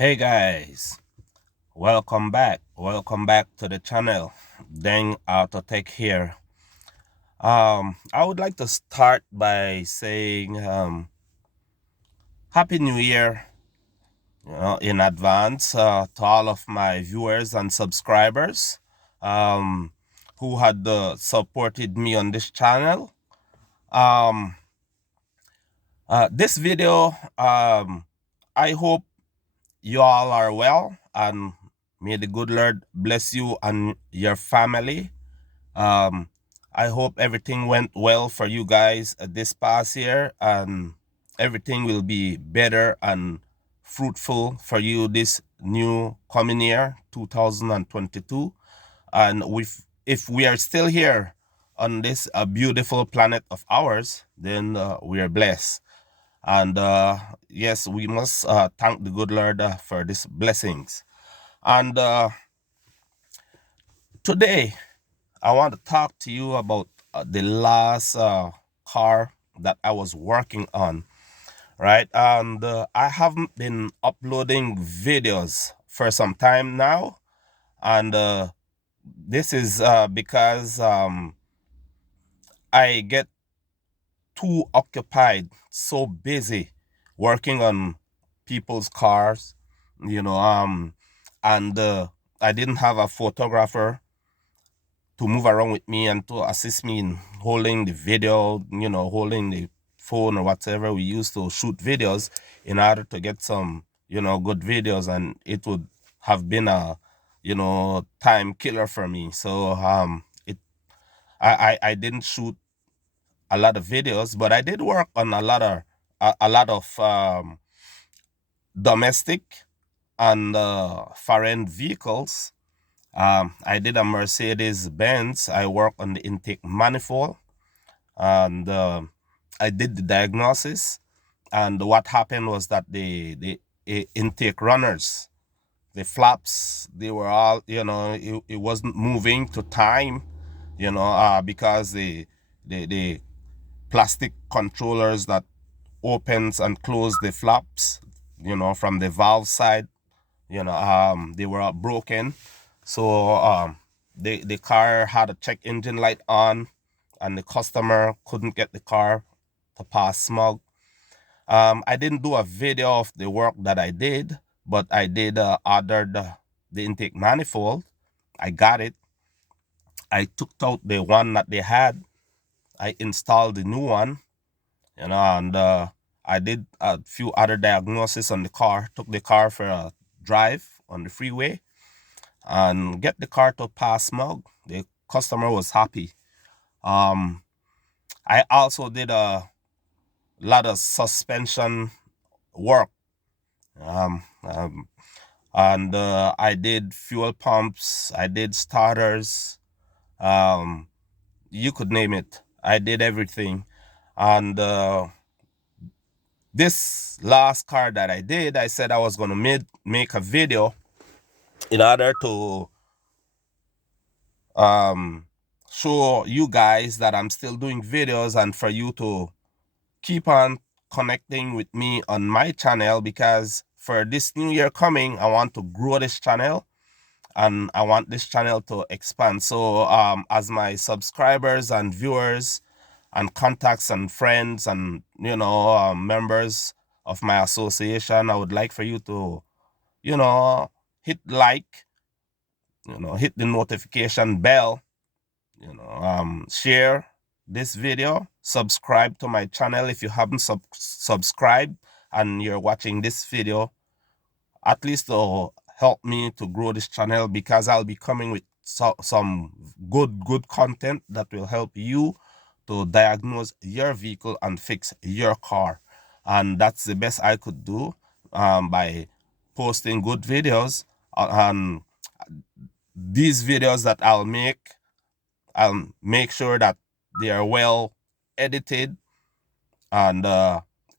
Hey guys, welcome back to the channel. Deng Auto Tech here. I would like to start by saying Happy New Year, in advance to all of my viewers and subscribers um, who had supported me on this channel. Um, this video, I hope you all are well, and may the good Lord bless you and your family. Um, I hope everything went well for you guys this past year, and everything will be better and fruitful for you this new coming year, 2022. And if we are still here on this beautiful planet of ours, then we are blessed. And yes, we must thank the good Lord for these blessings. And today, I want to talk to you about the last car that I was working on, right? And I haven't been uploading videos for some time now. And this is because I get too occupied, so busy working on people's cars, you know, and I didn't have a photographer to move around with me and to assist me in holding the video, holding the phone or whatever we use to shoot videos in order to get some, good videos. And it would have been a, time killer for me. So I didn't shoot a lot of videos, but I did work on a lot of domestic and foreign vehicles. I did a Mercedes Benz. I worked on the intake manifold, and I did the diagnosis. And what happened was that the intake runners, the flaps, they were all, it wasn't moving to time, because the plastic controllers that opens and close the flaps, from the valve side, they were all broken. So the car had a check engine light on, and the customer couldn't get the car to pass smog. I didn't do a video of the work that I did, but I did order the intake manifold. I got it. I took out the one that they had. I installed the new one, and I did a few other diagnoses on the car. Took the car for a drive on the freeway and get the car to pass smog. The customer was happy. Um, I also did a lot of suspension work. Um, um, and I did fuel pumps, I did starters, um, you could name it. I did everything. And this last car that I did, I said I was going to make a video in order to um, show you guys that I'm still doing videos, and for you to keep on connecting with me on my channel, because for this new year coming, I want to grow this channel and I want this channel to expand. So as my subscribers and viewers and contacts and friends and members of my association, I would like for you to hit like, hit the notification bell, share this video, subscribe to my channel if you haven't subscribed and you're watching this video, at least to help me to grow this channel, because I'll be coming with some good content that will help you to diagnose your vehicle and fix your car. And that's the best I could do by posting good videos. And these videos that I'll make sure that they are well edited, and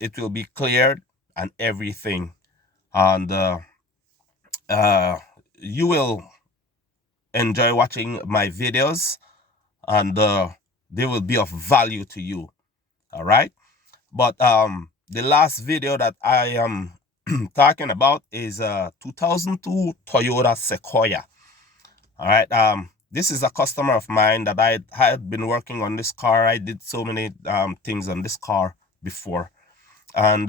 it will be cleared and everything. And you will enjoy watching my videos, and they will be of value to you. All right. But the last video that I am talking about is a 2002 Toyota Sequoia. All right. This is a customer of mine that I had been working on this car. I did so many things on this car before, and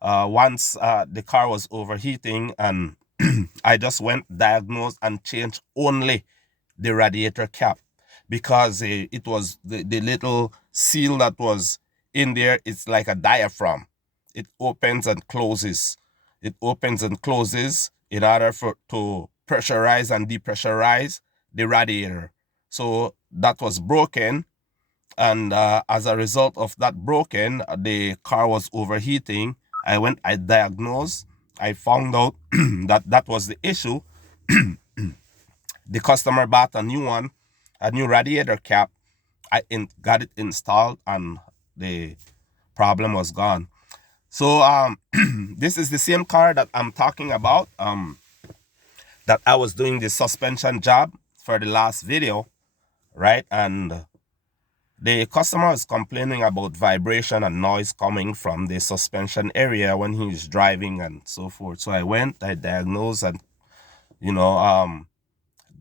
once the car was overheating, and I just went diagnosed and changed only the radiator cap, because it was the little seal that was in there. It's like a diaphragm. It opens and closes. It opens and closes in order for to pressurize and depressurize the radiator. So that was broken, and as a result of that broken, the car was overheating. I diagnosed. I found out that that was the issue. The customer bought a new one, a new radiator cap. Got it installed, and the problem was gone. So this is the same car that I'm talking about. That I was doing the suspension job for the last video, right? And the customer was complaining about vibration and noise coming from the suspension area when he's driving and so forth. So I diagnosed, and you know,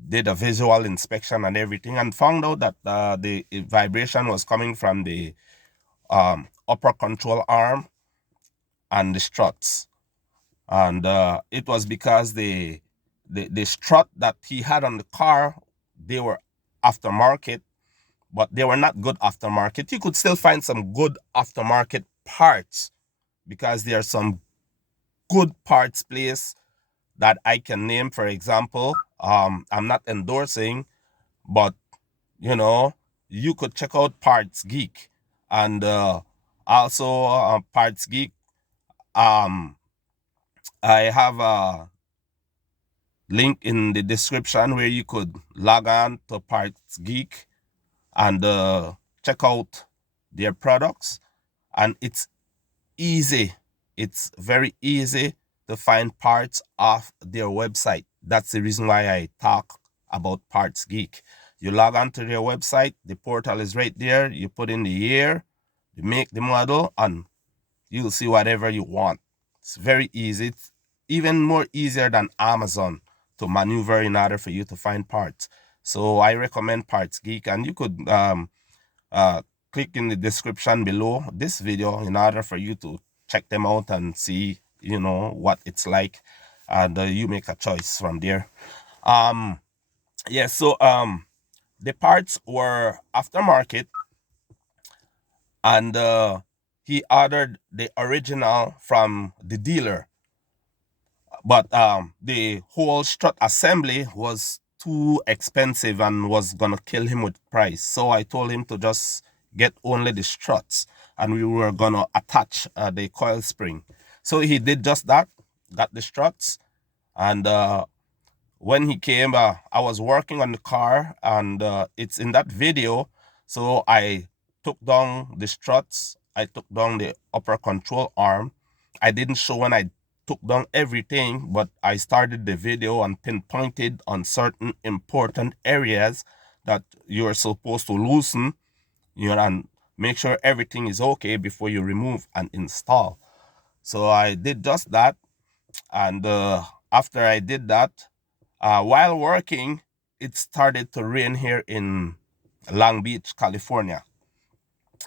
did a visual inspection and everything, and found out that the vibration was coming from the upper control arm and the struts, and it was because the strut that he had on the car, they were aftermarket, but they were not good aftermarket. You could still find some good aftermarket parts, because there are some good parts place that I can name. For example, I'm not endorsing, but you know, you could check out Parts Geek, and also Parts Geek. Um, I have a link in the description where you could log on to Parts Geek and check out their products, and it's easy. It's very easy to find parts off their website. That's the reason why I talk about Parts Geek. You log on to their website, the portal is right there. You put in the year, you make the model, and you'll see whatever you want. It's very easy. It's even more easier than Amazon to maneuver in order for you to find parts. So I recommend Parts Geek, and you could uh, click in the description below this video in order for you to check them out and see, you know, what it's like, and you make a choice from there. Um, yeah, so the parts were aftermarket, and he ordered the original from the dealer, but the whole strut assembly was too expensive and was gonna kill him with price. So I told him to just get only the struts, and we were gonna attach the coil spring. So he did just that, got the struts, and when he came, I was working on the car, and it's in that video. So I took down the struts, I took down the upper control arm. I didn't show when I took down everything, but I started the video and pinpointed on certain important areas that you're supposed to loosen, you know, and make sure everything is okay before you remove and install. So I did just that, and after I did that, while working, it started to rain here in Long Beach, California,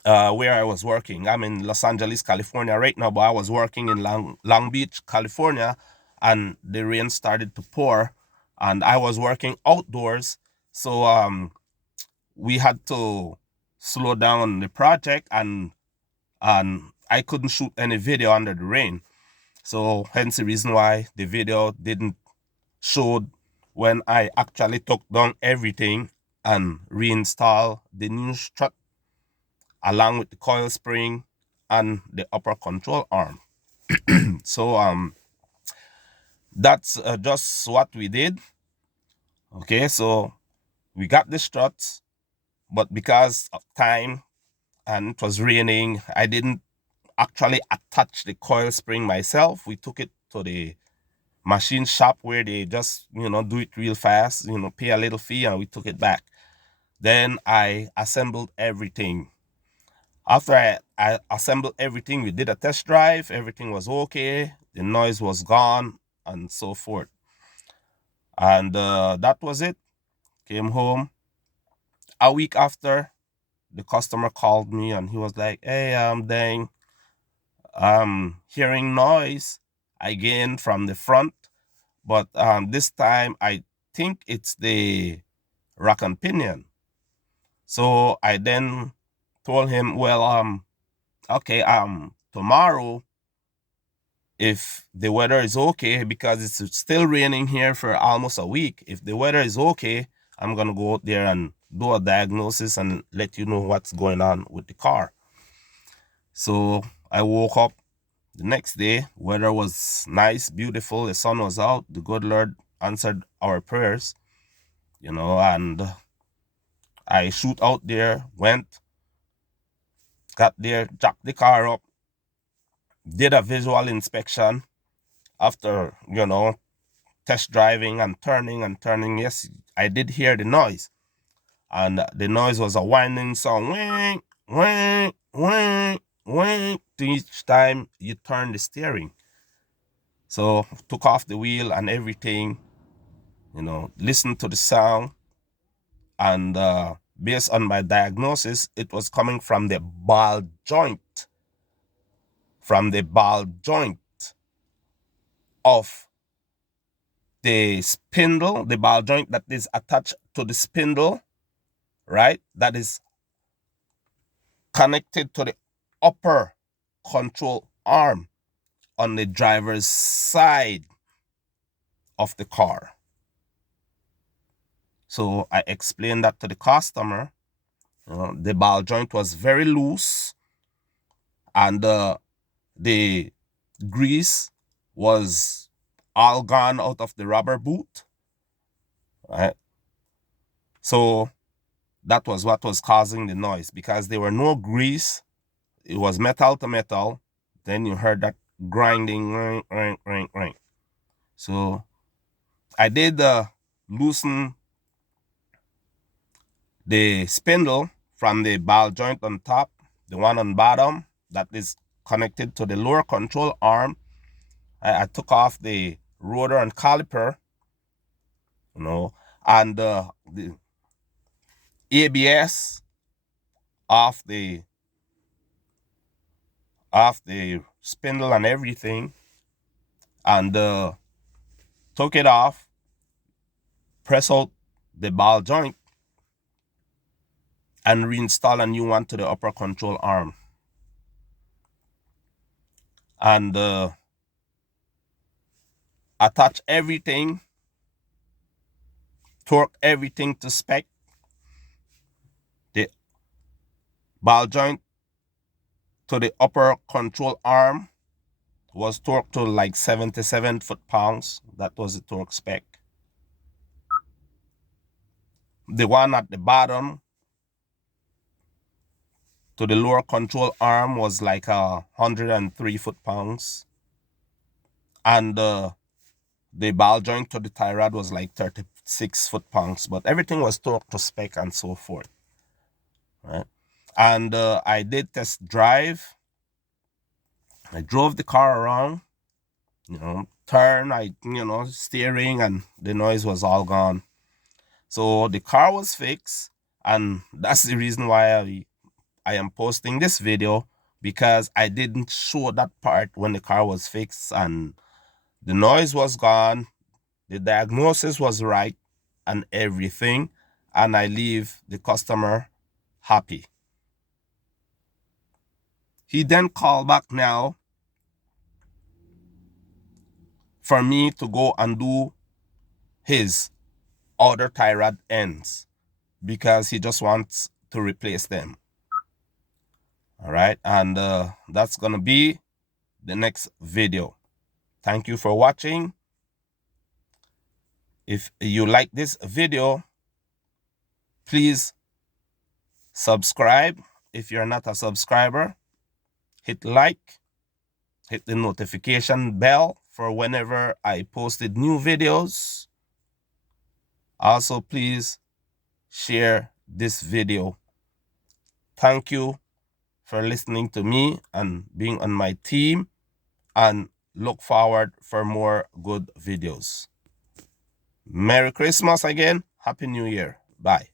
where I was working. I'm in Los Angeles, California right now, but I was working in Long Beach, California, and the rain started to pour, and I was working outdoors. So we had to slow down the project, and I couldn't shoot any video under the rain. So hence the reason why the video didn't show when I actually took down everything and reinstall the new strut along with the coil spring and the upper control arm. So that's just what we did. Okay, so we got the struts, but because of time and it was raining, I didn't actually attach the coil spring myself. We took it to the machine shop where they just, you know, do it real fast, you know, pay a little fee, and we took it back. Then I assembled everything. After I assembled everything, we did a test drive. Everything was okay. The noise was gone and so forth. And that was it. Came home. A week after, the customer called me and he was like, "Hey, dang, I'm hearing noise again from the front, but this time I think it's the rack and pinion." So I then told him, "Well, okay, tomorrow, if the weather is okay, because it's still raining here for almost a week, if the weather is okay, I'm gonna go out there and do a diagnosis and let you know what's going on with the car." So I woke up the next day. Weather was nice, beautiful. The sun was out. The good Lord answered our prayers, and I shoot out there, went, got there, jacked the car up, did a visual inspection after, test driving and turning and turning. Yes, I did hear the noise. And the noise was a whining song. Wing, wing, wing, wing. To each time you turn the steering. So took off the wheel and everything, listened to the sound. And based on my diagnosis, it was coming from the ball joint, of the spindle, the ball joint that is attached to the spindle, right? That is connected to the upper control arm on the driver's side of the car. So I explained that to the customer. The ball joint was very loose, and the grease was all gone out of the rubber boot. Right? So that was what was causing the noise, because there were no grease. It was metal to metal. Then you heard that grinding, ring, ring, ring, ring. So I did loosen the spindle from the ball joint on top, the one on bottom that is connected to the lower control arm. I took off the rotor and caliper, and the ABS off the spindle and everything, and took it off, press out the ball joint, and reinstall a new one to the upper control arm. And attach everything, torque everything to spec. The ball joint to the upper control arm was torqued to like 77 foot-pounds. That was the torque spec. The one at the bottom to the lower control arm was like 103 foot-pounds. And the ball joint to the tie rod was like 36 foot-pounds. But everything was torqued to spec and so forth. Right? And I did test drive. I drove the car around, steering, and the noise was all gone. So the car was fixed, and that's the reason why I am posting this video, because I didn't show that part when the car was fixed and the noise was gone, the diagnosis was right, and everything, and I leave the customer happy. He then called back now for me to go and do his other tie rod ends, because he just wants to replace them. All right, and that's gonna be the next video. Thank you for watching. If you like this video, please subscribe. If you're not a subscriber, hit like, hit the notification bell for whenever I posted new videos. Also, please share this video. Thank you for listening to me and being on my team, and look forward for more good videos. Merry Christmas again. Happy New Year. Bye.